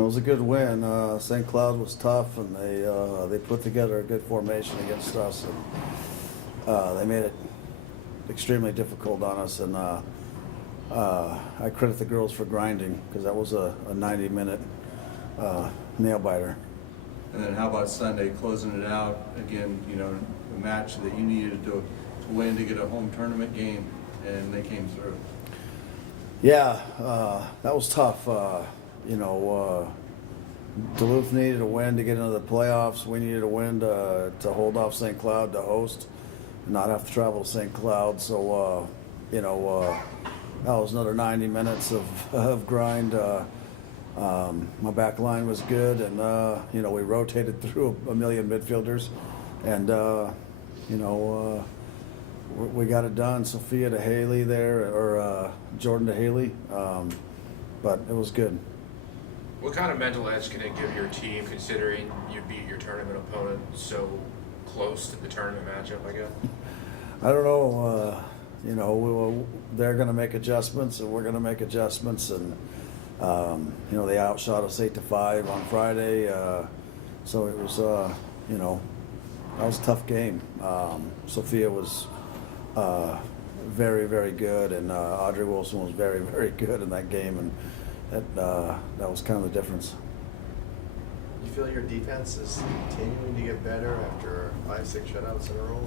It was a good win. St. Cloud was tough, and they put together a good formation against us, and they made it extremely difficult on us. And I credit the girls for grinding, because that was a 90-minute nail biter. And then how about Sunday, closing it out again? You know, a match that you needed to win to get a home tournament game, and they came through. Yeah, that was tough. Duluth needed a win to get into the playoffs. We needed a win to hold off St. Cloud to host, and not have to travel to St. Cloud. So, that was another 90 minutes of grind. My back line was good, and we rotated through a million midfielders, and we got it done. Sophia to Haley there, or Jordan to Haley, but it was good. What kind of mental edge can it give your team, considering you beat your tournament opponent so close to the tournament matchup, I guess? I don't know. They're going to make adjustments, and we're going to make adjustments, and they outshot us 8-5 on Friday, so it was that was a tough game. Sophia was very, very good, and Audrey Wilson was very, very good in that game, and that was kind of the difference. You feel your defense is continuing to get better after 5-6 shutouts in a row?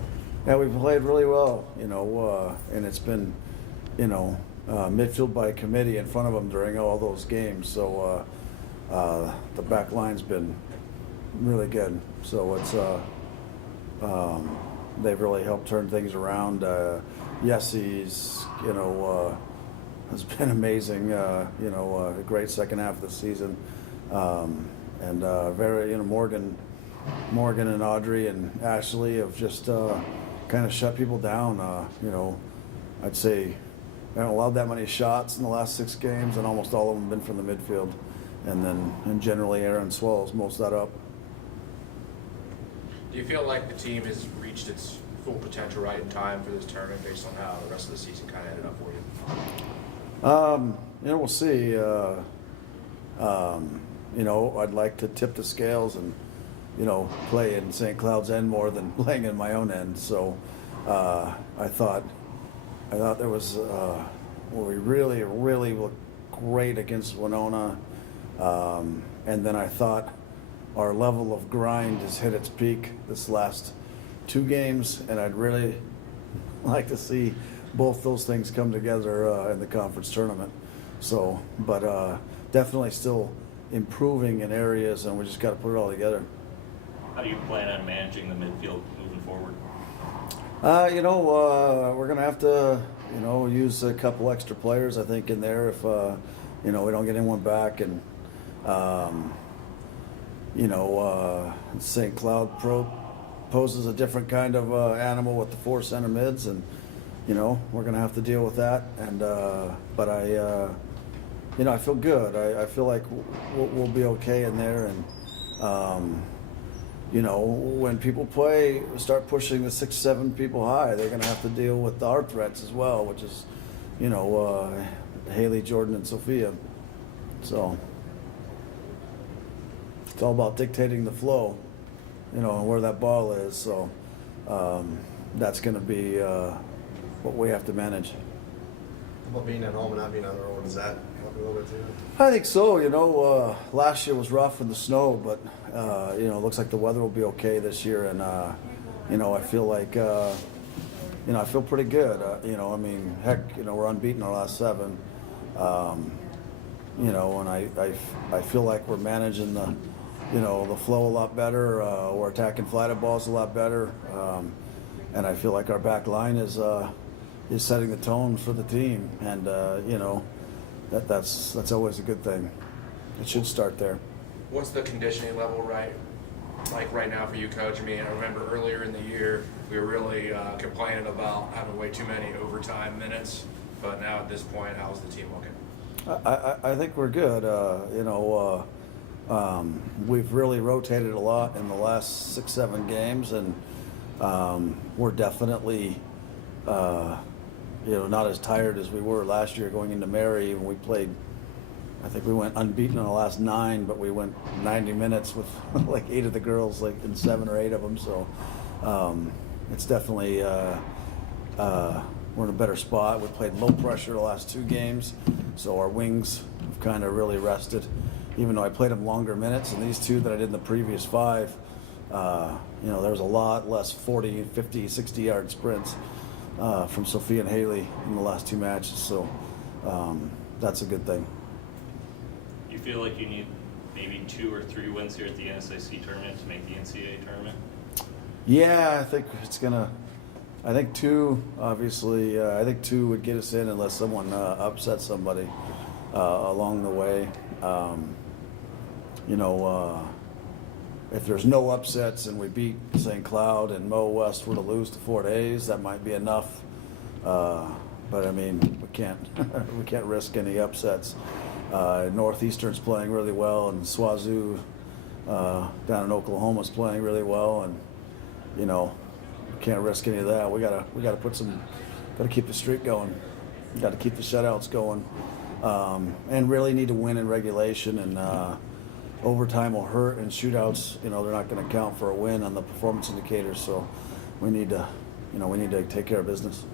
Yeah, we played really well, and it's been, midfield by committee in front of them during all those games. So the back line's been really good. So it's they've really helped turn things around. Yessie's, has been amazing. A great second half of the season, and very, Morgan and Audrey and Ashley have just kind of shut people down. I'd say I haven't allowed that many shots in the last 6 games, and almost all of them have been from the midfield, and generally Aaron swallows most of that up. Do you feel like the team has reached its full potential right in time for this tournament, based on how the rest of the season kind of ended up for you? We'll see. I'd like to tip the scales and, play in St. Cloud's end more than playing in my own end. So I thought there was, we really, really looked great against Winona. And then I thought our level of grind has hit its peak this last 2 games, and I'd really like to see both those things come together in the conference tournament. So, but definitely still improving in areas, and we just got to put it all together. How do you plan on managing the midfield moving forward? We're going to have to, use a couple extra players, I think, in there if, we don't get anyone back. And, St. Cloud poses a different kind of animal with the 4 center mids, and, we're going to have to deal with that. And, but I feel good. I feel like we'll be okay in there. And, when people start pushing the 6-7 people high, they're going to have to deal with our threats as well, which is, Haley, Jordan, and Sophia. So it's all about dictating the flow, and where that ball is. So that's going to be what we have to manage. About being at home and not being on the road, does that help you a little bit too? I think so. Last year was rough in the snow, but it looks like the weather will be okay this year, and I feel like I feel pretty good. Heck, we're unbeaten our last 7. And I feel like we're managing the flow a lot better. We're attacking flighted balls a lot better, and I feel like our back line is setting the tone for the team, and that's always a good thing. It should start there. What's the conditioning level right now for you, Coach? I remember earlier in the year we were really complaining about having way too many overtime minutes, but now at this point, how's the team looking? I think we're good. We've really rotated a lot in the last 6-7 games, and we're definitely not as tired as we were last year going into Mary when we played I think we went unbeaten in the last 9, but we went 90 minutes with like 8 of the girls, like in 7 or 8 of them. So it's definitely we're in a better spot. We played low pressure the last 2 games, so our wings have kind of really rested. Even though I played them longer minutes, and these 2 that I did in the previous 5, you know, there was a lot less 40, 50, 60-yard sprints from Sophia and Haley in the last 2 matches. So that's a good thing. You feel like you need maybe 2 or 3 wins here at the NSIC tournament to make the NCAA tournament? Yeah, I think it's gonna. I think 2, obviously. I think 2 would get us in unless someone upsets somebody along the way. You know, if there's no upsets and we beat St. Cloud and Mo West were to lose to Fort Hays, that might be enough. But I mean, we can't we can't risk any upsets. Northeastern's playing really well, and Swazoo down in Oklahoma is playing really well, and you know, we can't risk any of that. We gotta keep the streak going. We gotta keep the shutouts going, and really need to win in regulation. And overtime will hurt, and shootouts, you know, they're not going to count for a win on the performance indicators. So we need to take care of business.